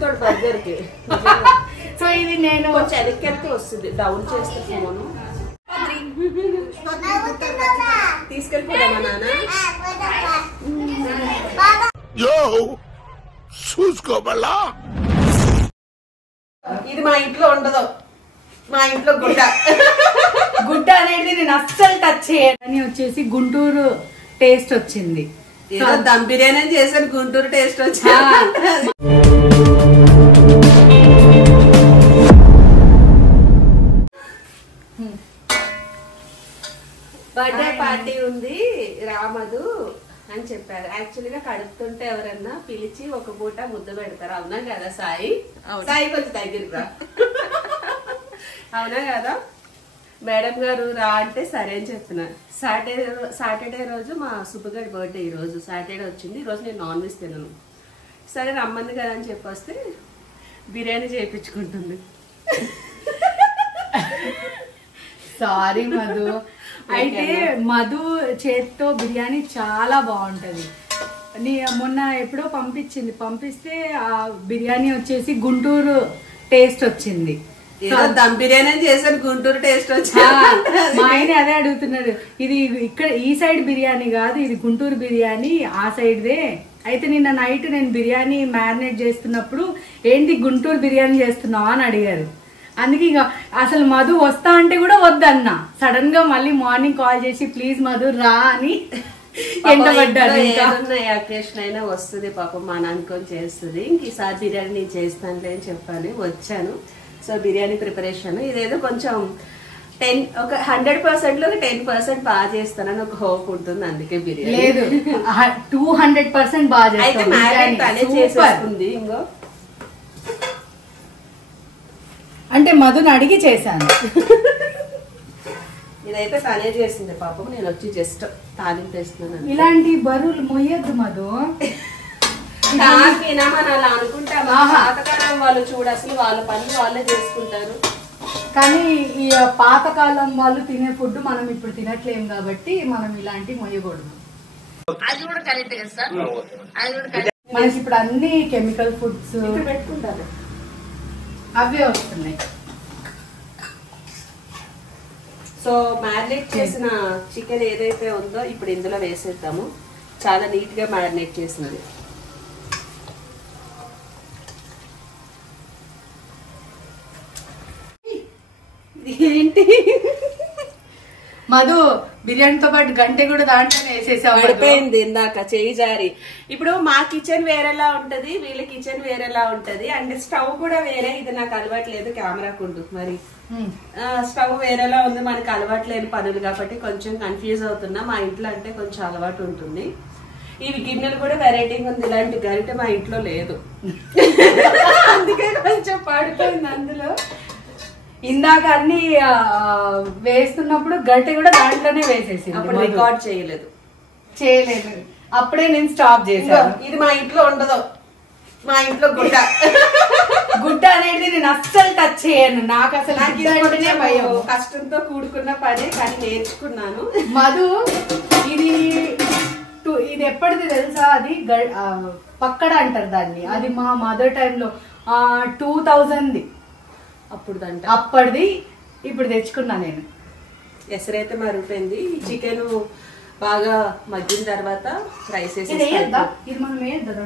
అడుగుతాడు బర్గర్ కి. సో ఇది నేను కొంచెం వెనక్కి వస్తుంది, డౌన్ చేస్తే ఫోను తీసుకెళ్ళిపోదామా నాన్న? చూసుకోబల్లా ఇది మా ఇంట్లో ఉండదు, మా ఇంట్లో గుడ్డ. గుడ్డ అనేది నేను అస్సలు టచ్ చేయని. వచ్చేసి గుంటూరు టేస్ట్ వచ్చింది. దమ్ బిర్యానీ చేశాను, గుంటూరు టేస్ట్ వచ్చింది. బర్త్డే పార్టీ ఉంది రామదు అని చెప్పారు. యాక్చువల్ గా కడుపుతుంటే ఎవరన్నా పిలిచి ఒక పూట ముద్ద పెడతారు. అవునా కదా సాయి? సాయి కొంచెం దగ్గర అవునా కదా? మేడం గారు రా అంటే సరే అని చెప్పిన. సాటర్డే రోజు మా సుబ్బగడి బర్త్డే. ఈ రోజు సాటర్డే వచ్చింది. ఈ రోజు నేను నాన్ వెజ్ తినను. సరే రమ్మంది కదా అని చెప్పి వస్తే బిర్యానీ చేయించుకుంటుంది. సారీ మధు. అయితే మధు చేత్తో బిర్యానీ చాలా బాగుంటది. మొన్న ఎప్పుడో పంపిస్తే ఆ బిర్యానీ వచ్చేసి గుంటూరు టేస్ట్ వచ్చింది. దమ్ బిర్యానీ చేశాను, గుంటూరు టేస్ట్ వచ్చింది. మా ఆయన అదే అడుగుతున్నాడు, ఇది ఇక్కడ ఈ సైడ్ బిర్యానీ కాదు, ఇది గుంటూరు బిర్యానీ ఆ సైడ్దే. అయితే నిన్న నైట్ నేను బిర్యానీ మ్యారినేట్ చేస్తున్నప్పుడు ఏంటి గుంటూరు బిర్యానీ చేస్తున్నావా అని అడిగారు. అందుకే ఇక అసలు మధు వస్తా అంటే కూడా వద్దన్నా. సడన్ గా మళ్ళీ మార్నింగ్ కాల్ చేసి ప్లీజ్ మధు రా అని ఎండబడ్డారు. అకేషన్ అయినా వస్తుంది పాపం, మా నాన్నకొని చేస్తుంది. ఇంక ఈసారి బిర్యానీ నేను చేస్తానులే అని చెప్పాను, వచ్చాను. సో బిర్యానీ ప్రిపరేషన్ ఇదేదో కొంచెం 100% లో 10% బాగా చేస్తానని ఒక హోప్ ఉంటుంది. అందుకే బిర్యానీ లేదు 200% బాగా అయితే మ్యారినేట్ తనే చేసేస్తుంది. ఇంకో అంటే మధుని అడిగి చేశాను. ఇదైతే తనే చేసింది పాపం, నేను వచ్చి జస్ట్ తాలింపు వేస్తున్నాను. ఇలాంటి బరువులు మొయ్యద్దు మధు. వినామని అలా అనుకుంటామా? పాతకాలం వాళ్ళు చూడు, అసలు వాళ్ళ పనులు వాళ్ళే చేసుకుంటారు. కానీ ఈ పాతకాలం వాళ్ళు తినే ఫుడ్ మనం ఇప్పుడు తినట్లేం కాబట్టి మనం ఇలాంటి మొయ్యకూడదు. మనకి ఇప్పుడు అన్ని కెమికల్ ఫుడ్స్ పెట్టుకుంటారు, అవే వస్తున్నాయి. సో మ్యారినేట్ చేసిన చికెన్ ఏదైతే ఉందో ఇప్పుడు ఇందులో వేసేద్దాము. చాలా నీట్ గా మ్యారినేట్ చేసింది. ఏంటి మధు బిర్యానీతో పాటు గంటె కూడా దాంట్లోనే వేసేసావు. పడిపోయింది ఇందాక చేయి జారి. ఇప్పుడు మా కిచెన్ వేరేలా ఉంటది, వీళ్ళ కిచెన్ వేరేలా ఉంటది. అంటే స్టవ్ కూడా వేరే. ఇది నాకు అలవాట్లేదు, కెమెరాకుండు మరి స్టవ్ వేరేలా ఉంది, మనకు అలవాట్లేని పనులు కాబట్టి కొంచెం కన్ఫ్యూజ్ అవుతున్నా. మా ఇంట్లో అంటే కొంచెం అలవాటు ఉంటుంది. ఇవి గిన్నెలు కూడా వెరైటీగా ఉంది, ఇలాంటి గరిటె మా ఇంట్లో లేదు. అందుకే కొంచెం పడిపోయింది అందులో. ఇందాక అన్ని వేస్తున్నప్పుడు గంటె కూడా దాంట్లోనే వేసేసి అప్పుడు రికార్డ్ చేయలేదు. అప్పుడే నేను స్టాప్ చేశాను. ఇది మా ఇంట్లో ఉండదు, మా ఇంట్లో గుడ్డ. గుడ్డ అనేది నేను అస్సలు టచ్ చేయను. నాకు అసలు భయం. కష్టంతో కూడుకున్న పని, కానీ నేర్చుకున్నాను. మధు ఇది ఎప్పటిది తెలుసా? అది పక్కడ అంటారు దాన్ని. అది మా మదర్ టైంలో 2000 అప్పటిది. ఇప్పుడు తెచ్చుకున్నా నేను. ఎసరైతే మరిపోయింది. చికెన్ బాగా మగ్గిన తర్వాత రైస్ వేసి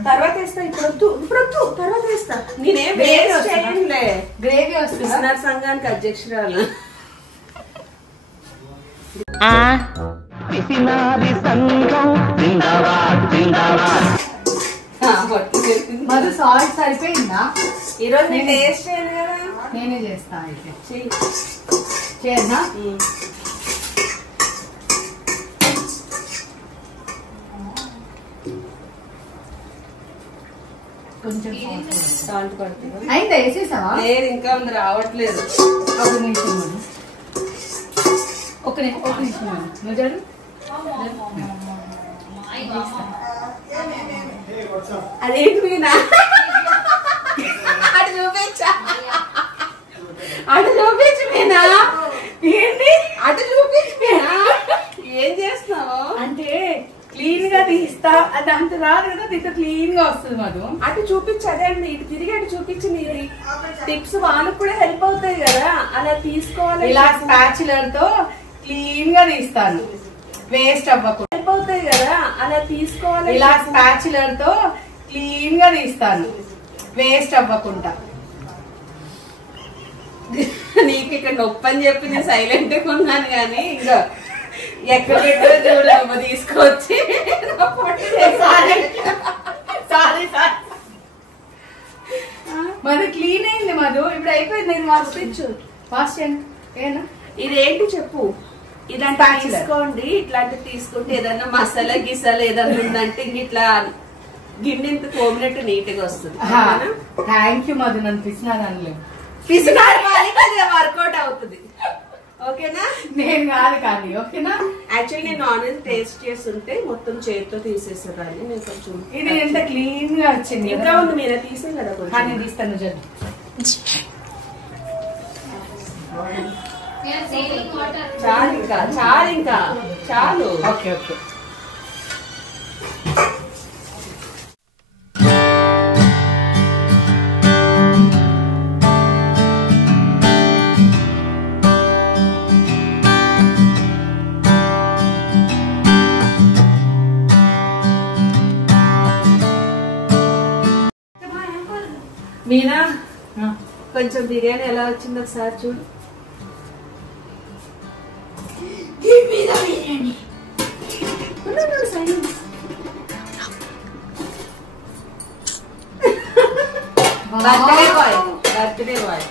తర్వాత వేస్తా. ఇప్పుడు తర్వాత వేస్తా. నేనేం వేస్ట్ చేయండిలే. గ్రేవీ వస్తుంది. సంఘానికి అధ్యక్షురాలు. మధు సాల్ట్ సరిపోయిందా? ఈరోజు నేను టేస్ట్ చేయను కదా, నేనే చేస్తా. అయితే చేయనా? కొంచెం సాల్ట్ పడుతుంది. అయితే వేసేసావా? లేదు, ఇంకా ఉంది, రావట్లేదు. ఒక నిమిషం నువ్వు చూడు. అదేంటి మీనా? అటు చూపించా, అటు చూపించు మీనా. ఏంటి అటు చూపించు మీనా? ఏం చేస్తున్నావు? అంటే క్లీన్ గా తీస్తా, దాంతో రాదు కదా, దీంతో క్లీన్ గా వస్తుంది. మధు అటు చూపించు. అదే అండి, ఇటు తిరిగి అటు చూపించు. చూపించి నీది టిప్స్ వాళ్ళకు కూడా హెల్ప్ అవుతాయి కదా, అలా తీసుకోవాలి. ఇలా స్పాచులర్ తో క్లీన్ గా తీస్తాను, వేస్ట్ అవ్వకుండా. హెల్ప్ అవుతాయి కదా, అలా తీసుకోవాలి. ఇలా స్పాచులర్ తో క్లీన్ గా తీస్తాను, వేస్ట్ అవ్వకుండా. నీకు ఇక్కడ నొప్పి అని చెప్పి నేను సైలెంట్ గా ఉన్నాను కానీ ఇంకా ఎక్కడ పెట్టో చూడ తీసుకొచ్చి మధు క్లీన్ అయింది మధు, ఇప్పుడు అయిపోయింది. నేను వాష్ చేయండి. ఏనా ఇదేంటి చెప్పు. ఇదంతా తీసుకోండి, ఇట్లాంటివి తీసుకుంటే ఏదన్నా మసాలా గిసాలా ఏదన్నా ఉందంటే ఇంక ఇట్లా గిన్నె ఇంత తోమినట్టు నీట్ గా వస్తుంది. థ్యాంక్ యూ మధు, నన్ను పిసినాను వర్కౌట్ అవుతుంది. ఓకేనా? నేను కాదు కానీ ఓకేనా. యాక్చువల్లీ నేను నాన్ వెజ్ టేస్ట్ చేస్తుంటే మొత్తం చేతితో తీసేసేదాన్ని. నేను కొంచెం ఇది ఎంత క్లీన్ గా వచ్చింది. ఇంకా ఉంది, మీరే తీసాను కదా కొంచెం. నేను తీస్తాను జల్ది. చాలు ఇంకా చాలు. Okay okay. మీనా కొంచెం బిర్యానీ ఎలా వచ్చిందో ఒకసారి చూడు. Birthday boy.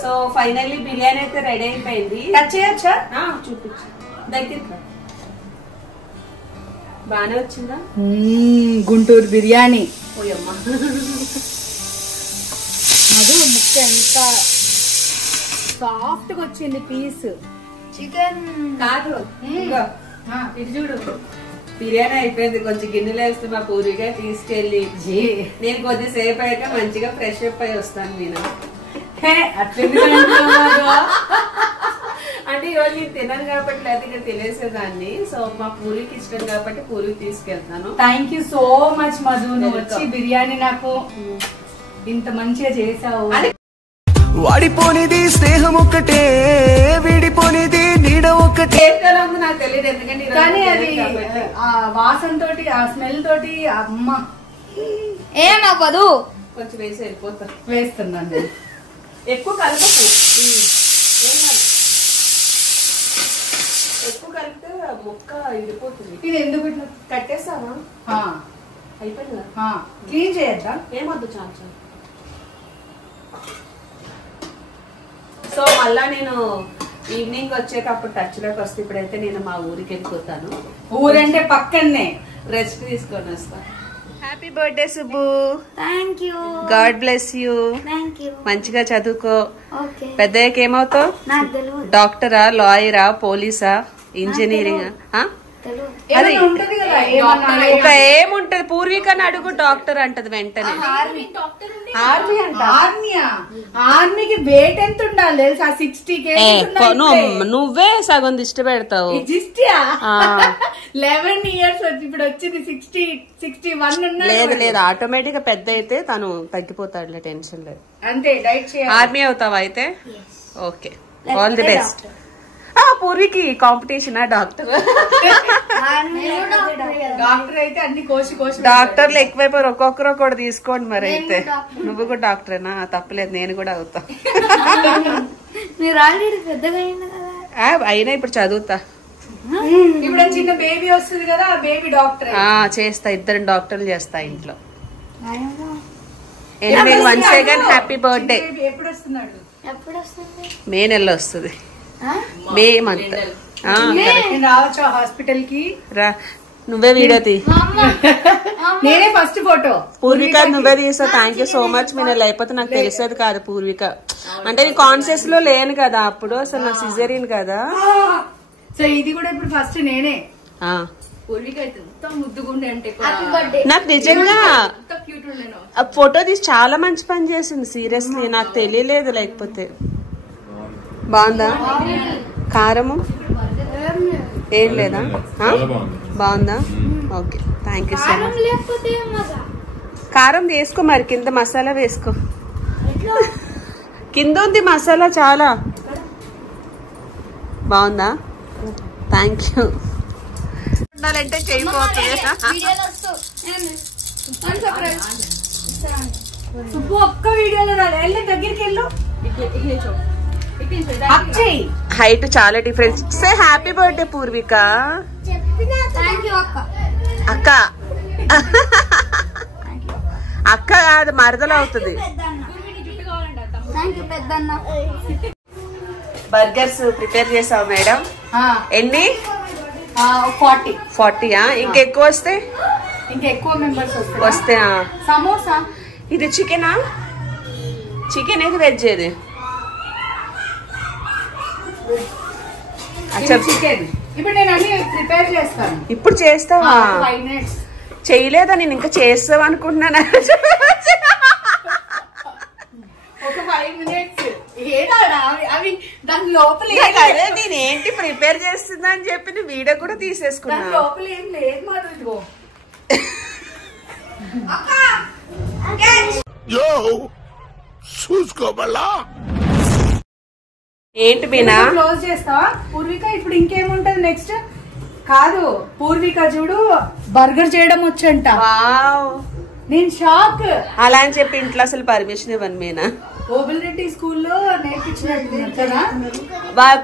So finally biryani అయితే రెడీ అయిపోయింది. టచ్ చేయొచ్చా? చూపించు దగ్గరికి. బానే వచ్చిందా? గుంటూరు బిర్యానీ. ఓయమ్మా అది ముక్క ఎంత సాఫ్ట్ గా వచ్చింది పీస్. చికెన్ కాదు ఇది చూడు. బిర్యానీ అయిపోయింది. కొంచెం గిన్నెలు వేస్తే మా పూరిగా తీసుకెళ్ళి నేను కొద్దిసేపు అయ్యాక మంచిగా ఫ్రెష్ అప్ అయి వస్తాను. నేను అంటే ఈరోజు నేను తినను కాబట్టి లేకపోతే ఇక్కడ తినేసేదాన్ని. సో మా పూరికి ఇష్టం కాబట్టి పూరికి తీసుకెళ్తాను. Thank you so much Madhu, నువ్వు వచ్చి బిర్యానీ నాకు ఇంత మంచిగా చేసావు. వాడిపోనిది స్నేహం ఒక్కటే, విడిపోనిది నీడ ఒక్కటే. నాకు తెలియదు ఎందుకంటే కానీ అది ఆ వాసన తోటి ఆ స్మెల్ తోటి అమ్మ ఏమవ్వదు. కొంచెం వేసి వెళ్ళిపోతా. వేస్తున్నాను. ఎక్కువ కలపకు. ఎక్కువ కలిపితే ముక్క ఇడిపోతుంది. ఇది ఎందుకు ఇట్లా కట్టేస్తావా? అయిపోయింది. క్లీన్ చేయొద్దా? ఏమొద్దు, చాలు చాలు. సో మళ్ళా నేను ఈవినింగ్ వచ్చేటప్పుడు టచ్ లోకి వస్తే, ఇప్పుడైతే నేను మా ఊరికి వెళ్ళిపోతాను. ఊరంటే పక్కనే రెస్ట్ తీసుకొని వస్తా. Happy birthday Subbu. Thank you. God bless you. Thank you. మంచిగా చదువుకో. ఓకే. పెద్దయ్యకి ఏమవుతావు? నాకు తెలియదు. డాక్టరా, లాయరా, పోలీసా, ఇంజనీరింగ్? అది ఒక ఏముంటది. పూర్వీకని అడుగు, డాక్టర్ అంటది వెంటనే. ఆర్మీకి వెయిట్ ఎంత ఉండాలి తెలుసా? 60 నువ్వే సగం దిష్టి పెడతావు. 11 years ఇప్పుడు వచ్చింది 61 లేదు లేదు, ఆటోమేటిక్ గా పెద్ద అయితే తను తగ్గిపోతాడులే, టెన్షన్ లేదు. అంతే. డైట్ చేయాలి. ఆర్మీ అవుతావా అయితే? Okay, all the best. పూర్వీకి కాంపిటీషన్ డాక్టర్. డాక్టర్ అయితే అన్ని కోసి కోసి. డాక్టర్లు ఎక్కువైపోయారు, ఒక్కొక్కరు కూడా తీసుకోండి. మరి అయితే నువ్వు కూడా డాక్టరేనా? తప్పలేదు, నేను కూడా అవుతా. మీరు ఆల్రెడీ పెద్దగా అయినా ఇప్పుడు చదువుతా. ఇప్పుడు చిన్న బేబీ వస్తుంది కదా, బేబీ డాక్టర్ చేస్తా. 2 డాక్టర్లు చేస్తా ఇంట్లో. Once again happy birthday. ఎప్పుడు వస్తున్నాడు? మే నెలలో వస్తుంది. May month. రావచ్చా హాస్పిటల్ కి? రా, నువ్వే వీడియో తీ. నేనే ఫస్ట్ ఫోటో. పూర్విక నువ్వే తీసావు. Thank you so much. మీరు లేకపోతే నాకు తెలిసేది కాదు పూర్విక అంటే. నేను కాన్షియస్ లో లేను కదా అప్పుడు, అసలు నాకు సిజేరియన్ కదా. సో ఇది కూడా ఇప్పుడు ఫస్ట్ నేనే. పూర్విక అయితే ముద్దుగుండే అంటే నాకు నిజంగా ఫోటో తీసి చాలా మంచి పని చేసింది. సీరియస్లీ నాకు తెలియలేదు. లేకపోతే బాగుందా? కారము ఏం లేదా? బాగుందా? Okay, thank you so much. కారం వేసుకో మరి, కింద మసాలా వేసుకో. కింద ఉంది మసాలా చాలా బాగుందా? Thank you. ఉండాలంటే చేయిపోతుంది. సుబ్బు ఒక్క వీడియోలో రాలే, దగ్గరికి వెళ్ళు. హైట్ చాలా డిఫరెన్స్. సే హ్యాపీ బర్త్డే పూర్విక. అక్క అక్క కాదు, మరదలు అవుతుంది. బర్గర్స్ ప్రిపేర్ చేసావు మేడం? ఎన్ని? 40. ఇంకెక్కువ వస్తే? ఇంకెక్కువ మెంబర్స్ వస్తే. సమోసా ఇది చికెనా? చికెన్ ఏది, వెజ్ ఏది? చికెన్. ఇప్పుడు నేను అన్ని ప్రిపేర్ చేస్తాను. ఇప్పుడు చేస్తావా? 5 minutes. చేయలేదా? నేను ఇంకా చేస్తావు అనుకుంటున్నాను. ఒక 5 minutes. ఏడాడా అవి దాని లోపల అదే నేనేంటి ప్రిపేర్ చేస్తుందా అని చెప్పి వీడియో కూడా తీసేసుకున్నా. లోపల ఏం లేదు మరి. ఇదిగో ఏంటి మీనా క్లోజ్ చేస్తావా పూర్విక? ఇప్పుడు ఇంకేముంటది నెక్స్ట్? కాదు పూర్విక చూడు, బర్గర్ చేయడం వచ్చంట. నేను షాక్. అలా అని చెప్పి ఇంట్లో అసలు పర్మిషన్ ఇవ్వను మీనా. ఓబుల్ రెడ్డి స్కూల్లో నేర్పించినట్టు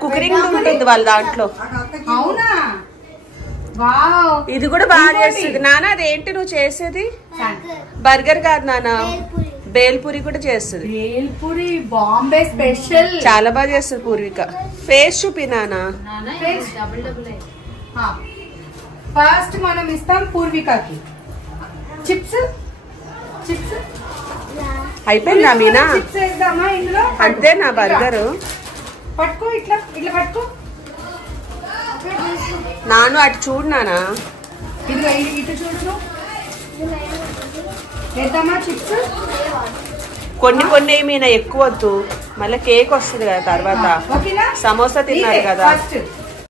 కుకింగ్ ఉంటుంది వాళ్ళ దాంట్లో. అవునా? వావ్. ఇది కూడా బాగా చేస్తుంది నాన్న. అదేంటి నువ్వు చేసేది? బర్గర్ కాదు నాన్న, బేల్పూరి కూడా చేస్తుంది. బేల్పూరి బాంబే స్పెషల్. చాలా బాగా చేస్తుంది పూర్విక. ఫేస్ చూపి నాన్న. ఫస్ట్ మనం ఇస్తాం పూర్వికకి చిప్స్. చిప్స్ అయిపోయిందా మీనా? చిప్స్ వేద్దామా ఇందులో? అంతే నా బర్గర్. పట్టుకో, ఇట్లా ఇట్లా పట్టుకో. నాను అటు చూడు నానా. ఇదిగో ఇటు చూడు. వేద్దామా చిప్స్? కొన్ని కొన్ని మీనా, ఎక్కువ వద్దు, మళ్ళీ కేక్ వస్తుంది కదా తర్వాత. సమోసా తిన్నారు కదా.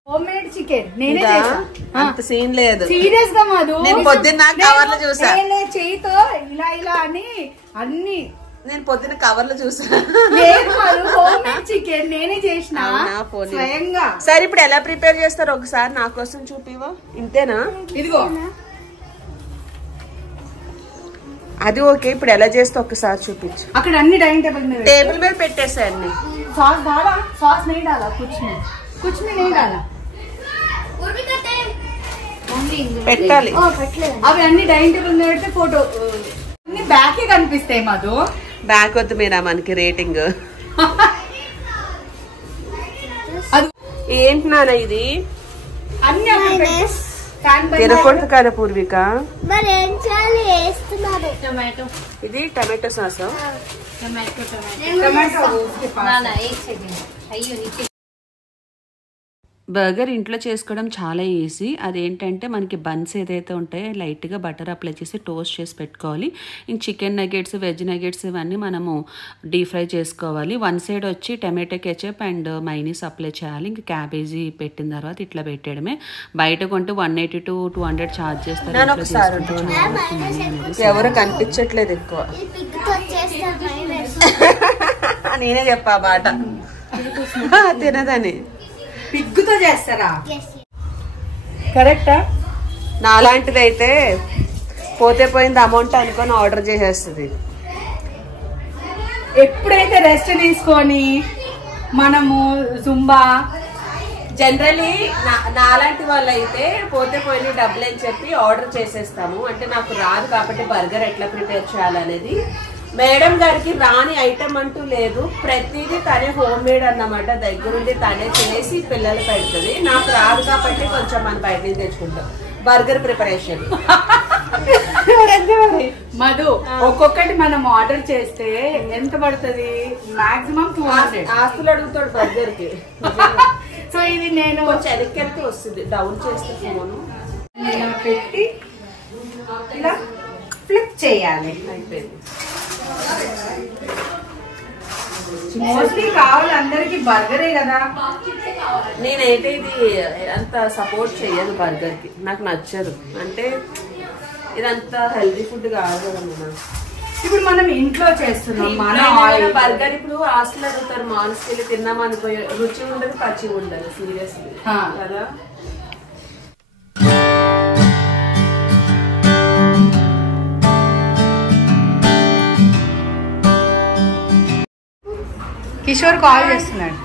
హోమ్ మేడ్ చికెన్ నేనే చేసా. అంత సీన్ లేదు. సీరియస్ గా మాదు. నేను పొద్దున్న కవర్లు చూసా. చేయితో ఇలా ఇలా అని అన్ని నేను పొద్దున్న కవర్లు చూసా. హోమ్ మేడ్ చికెన్ నేనే చేసిన స్వయంగా. సరే ఇప్పుడు ఎలా ప్రిపేర్ చేస్తారు ఒకసారి నా కోసం చూపివో. ఇంతేనా? ఇదిగో అది ఓకే. ఇప్పుడు ఎలా చేస్తే ఒకసారి చూపించు. అక్కడ అన్ని డైనింగ్ టేబుల్ మీద పెట్టేసాయి అన్ని. సాస్ డాలా? సాస్ नहीं डाला, कुछ में नहीं डाला. పెట్టాలి. అవి అన్ని డైనింగ్ టేబుల్ మీద పెడితే ఫోటో అన్ని బ్యాక్ కనిపిస్తాయి. మధు బ్యాక్ వద్దు మీరా, మనకి రేటింగ్. ఏంటి నాన్న ఇది? అన్ని తినకూడదు కదా పూర్విక. टोमेटो. ఇది టమాటో సాస్. బర్గర్ ఇంట్లో చేసుకోవడం చాలా ఈజీ. అదేంటంటే మనకి బన్స్ ఏదైతే ఉంటాయో లైట్గా బటర్ అప్లై చేసి టోస్ట్ చేసి పెట్టుకోవాలి. ఇంక చికెన్ నగెట్స్, వెజ్ నగెట్స్ ఇవన్నీ మనము డీప్ ఫ్రై చేసుకోవాలి. వన్ సైడ్ వచ్చి tomato ketchup and mayonnaise apply చేయాలి. ఇంక క్యాబేజీ పెట్టిన తర్వాత ఇట్లా పెట్టడమే. బయట కొంటే 180 to 200 ఛార్జ్ చేస్తారు. ఎవరు కనిపించట్లేదు ఎక్కువ. నేనే చెప్పా బాట తినదని. పిగ్గుతో చేస్తారా? కరెక్టా? నాలాంటిది అయితే పోతే పోయింది అమౌంట్ అనుకొని ఆర్డర్ చేసేస్తుంది. ఎప్పుడైతే రెస్ట్ తీసుకొని మనము జుంబా జనరలీ నాలాంటి వాళ్ళు అయితే పోతే పోయిన డబ్బులు అని చెప్పి ఆర్డర్ చేసేస్తాము. అంటే నాకు రాదు కాబట్టి బర్గర్ ఎట్లా ప్రిపేర్ చేయాలనేది. మేడం గారికి రాని ఐటమ్ అంటూ లేదు. ప్రతిదీ తనే హోమ్ మేడ్ అన్నమాట. దగ్గరుండి తనే చేసి పిల్లలు పెడుతుంది. నాకు రాదు కాబట్టి కొంచెం మనం బయట నుంచి తెచ్చుకుంటాం బర్గర్ ప్రిపరేషన్. మధు ఒక్కొక్కటి మనం ఆర్డర్ చేస్తే ఎంత పడుతుంది? మాక్సిమం 200. ఆస్తులు అడుగుతాడు బర్గర్ కి. సో ఇది నేను కొంచెం వెనక్కి వస్తుంది. డౌన్ చేస్తే ఫోను ఇలా పెట్టి ఇలా ఫ్లిప్ చేయాలి. అయిపోయింది. మోస్ట్లీ కావాలి అందరికి బర్గరే కదా. నేనైతే ఇది అంత సపోర్ట్ చెయ్యను బర్గర్ కి. నాకు నచ్చదు. అంటే ఇదంతా హెల్దీ ఫుడ్ కాదు కదా. ఇప్పుడు మనం ఇంట్లో చేస్తున్నాం. మన బర్గర్ ఇప్పుడు హాస్టల్ అడుగుతారు, మాల్స్కి వెళ్ళి తిన్నామనుకో రుచి ఉండదు, పచ్చి ఉండదు. సీరియస్లీ కదా. కిషోర్ కాల్ చేస్తున్నాడు.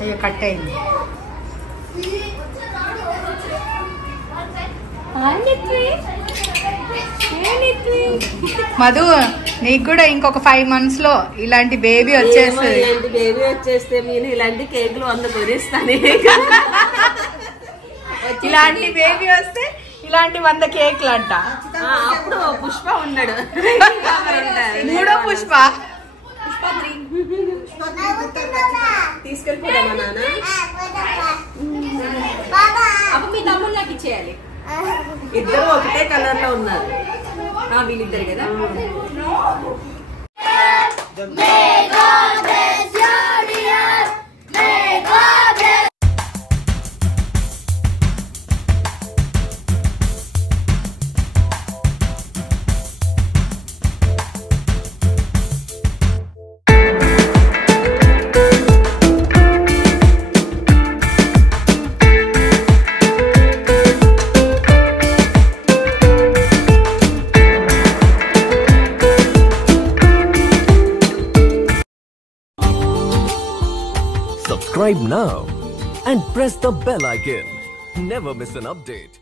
అయ్యో కట్ అయింది. మధు నీకు కూడా ఇంకొక 5 months లో ఇలాంటి బేబీ వచ్చేస్తుంది. ఇలాంటి బేబీ వచ్చేస్తే నేను ఇలాంటి కేకులు 100 కొనిస్తాను. ఇలాంటి బేబీ వస్తే ఇలాంటి 100 కేకులు అంట. అప్పుడు పుష్ప ఉన్నాడు. 3వ పుష్ప తీసుకెళ్ళిపోదామా నాన్న? అప్పుడు మీ తమ్ముడు నాకు ఇచ్చేయాలి. ఇద్దరు ఒకటే కలర్ లో ఉన్నారు. వీళ్ళిద్దరు కదా. Subscribe now and press the bell icon. Never miss an update.